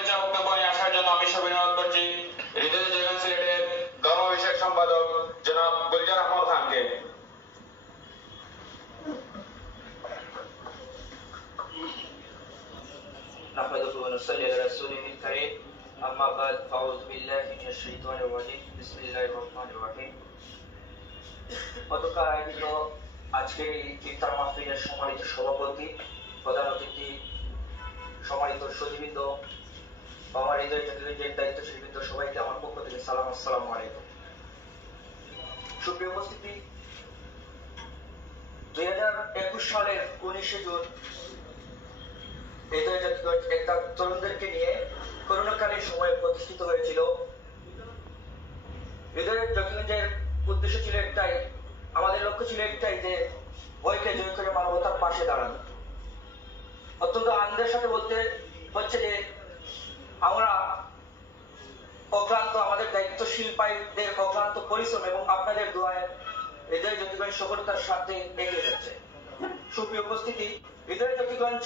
শুভেচ্ছা বক্তব্য নিয়ে আসার জন্য আমি অভিনন্দন করছি হৃদয় জেলা সিলেটের ধর্ম বিষয়ক সম্পাদক জনাব গুলজার আহমদ খানকে। نحمده ونصلي على رسوله الكريم أما بعد فأعوذ بالله من الشيطان الرجيم بسم الله الرحمن الرحيم গতকাল আয়োজিত আজকের এই ইফতার মাহফিলের সম্মানিত সভাপতি, প্রধান অতিথি, সম্মানিত সচিববৃন্দ, আমার হৃদয় জাতির দায়িত্বশীল বৃন্দ, সবাইকে আমার পক্ষ থেকে সালাম, আসসালামু আলাইকুম। সুপ্রিয় উপস্থিতি, 2021 সালের 19শে জুন হৃদয় জাতিগঞ্জ একটা তরুণদেরকে নিয়ে করোনাকালীন সময়ে প্রতিষ্ঠিত হয়েছিল। হৃদয় জাতিগঞ্জের উদ্দেশ্য ছিল একটাই, আমাদের লক্ষ্য ছিল একটাই, যে ভয়কে জয় করে মানবতার পাশে দাঁড়ানো। অত্যন্ত আনন্দের সাথে বলতে হচ্ছে যে আমরা অক্লান্ত, আমাদের দায়িত্বশীল পাইদের অক্লান্ত পরিশ্রম এবং আপনাদের দোয়ায় হৃদয় জাতিগঞ্জ সফলতার সাথে এগিয়ে যাচ্ছে। সুপ্রিয় উপস্থিতি, হৃদয় জাতিগঞ্জ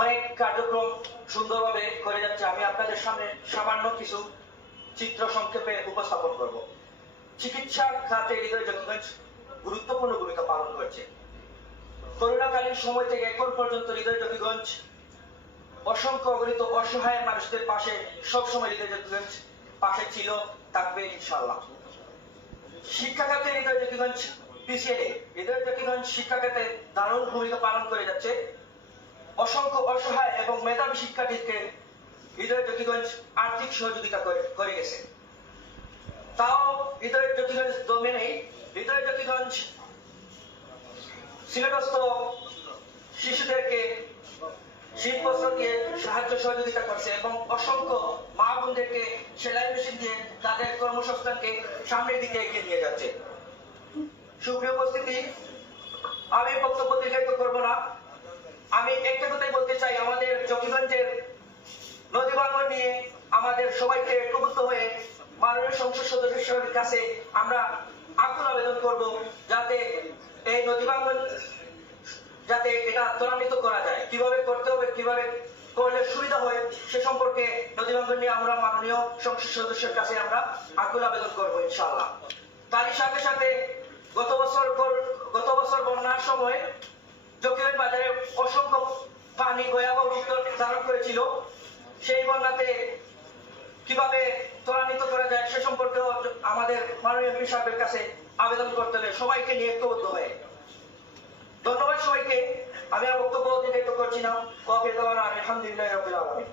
অনেক কার্যক্রম সুন্দরভাবে করে যাচ্ছে। আমি আপনাদের সামনে সামান্য কিছু চিত্র সংক্ষেপে উপস্থাপন করব। চিকিৎসা খাতে হৃদয় জাতিগঞ্জ গুরুত্বপূর্ণ ভূমিকা পালন করছে। করোনাকালীন সময় থেকে এখন পর্যন্ত হৃদয় জাতিগঞ্জ অসংখ্য অগণিত অসহায় মানুষদের পাশে সবসময় হৃদয় জাতিগঞ্জ পাশে ছিল, থাকবে ইনশাআল্লাহ। শিক্ষা খাতে হৃদয় জাতিগঞ্জ পিছিয়ে নেই। হৃদয় জাতিগঞ্জ শিক্ষা খাতে দারুণ ভূমিকা পালন করে যাচ্ছে। অসংখ্য অসহায় এবং মেধাবী শিক্ষার্থীকে হৃদয় জাতিগঞ্জ আর্থিক সহযোগিতা করে গেছে। তাও হৃদয় জাতিগঞ্জ দমে নেই। হৃদয় জাতিগঞ্জ সিলেটস্থ শিশুদেরকে শীতবস্ত্র দিয়ে সাহায্য সহযোগিতা করছে এবং অসংখ্য মা বোনদেরকে সেলাই মেশিন দিয়ে তাদের কর্মসংস্থানকে সামনের দিকে এগিয়ে নিয়ে যাচ্ছে। সুপ্রিয় উপস্থিতি, আমি বক্তব্য দীর্ঘায়িত করব না। আমি একটা কথাই বলতে চাই, আমাদের জকিগঞ্জের নদী ভাঙন নিয়ে আমাদের সবাইকে ঐক্যবদ্ধ হয়ে মাননীয় সংসদ সদস্যের কাছে আমরা আকুল আবেদন করব, যাতে এই নদী ভাঙন যাতে এটা ত্বরান্বিত করা যায়। কিভাবে করতে হবে, কিভাবে করলে সুবিধা হয়, সে সম্পর্কে নদী ভাঙন নিয়ে আমরা মাননীয় সংসদ সদস্যের কাছে আমরা আকুল আবেদন করব ইনশাআল্লাহ। তারই সাথে সাথে গত বছর বন্যার সময় জকিগঞ্জ বাজারে অসংখ্য পানি ভয়াবহ রূপ ধারণ করেছিল। সেই বন্যাতে কিভাবে ত্বরান্বিত করা যায় সে সম্পর্কেও আমাদের মাননীয় এমপি সাহেবের কাছে আবেদন করতে হবে, সবাইকে নিয়ে ঐক্যবদ্ধ হয়ে। ধন্যবাদ সবাইকে। আমি আর বক্তব্য দীর্ঘায়িত করছি না। আলহামদুলিল্লাহ রাব্বিল আলামিন।